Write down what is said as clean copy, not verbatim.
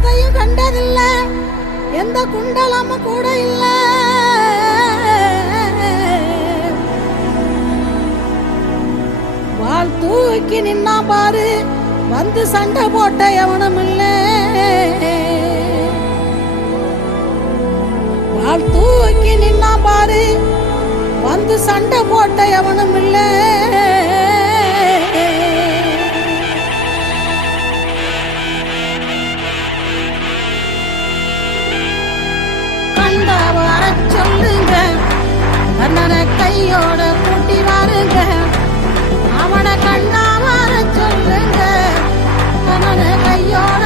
என்னத்தையும் கண்டதில்ல, எந்த குண்டலம கூட இல்ல. வாள் தூக்கி நின்னா பாரு, வந்து சண்டை போட்ட எவனும் இல்ல. வாள் தூக்கி நின்னா பாரு, வந்து சண்டை போட்ட எவனும் இல்ல. கண்ட வர சொல்லுங்க, கண்ணனை கையோட கூட்டி வாருங்க. அவனை கண்ணா வர சொல்லுங்க, கண்ணனை கையோட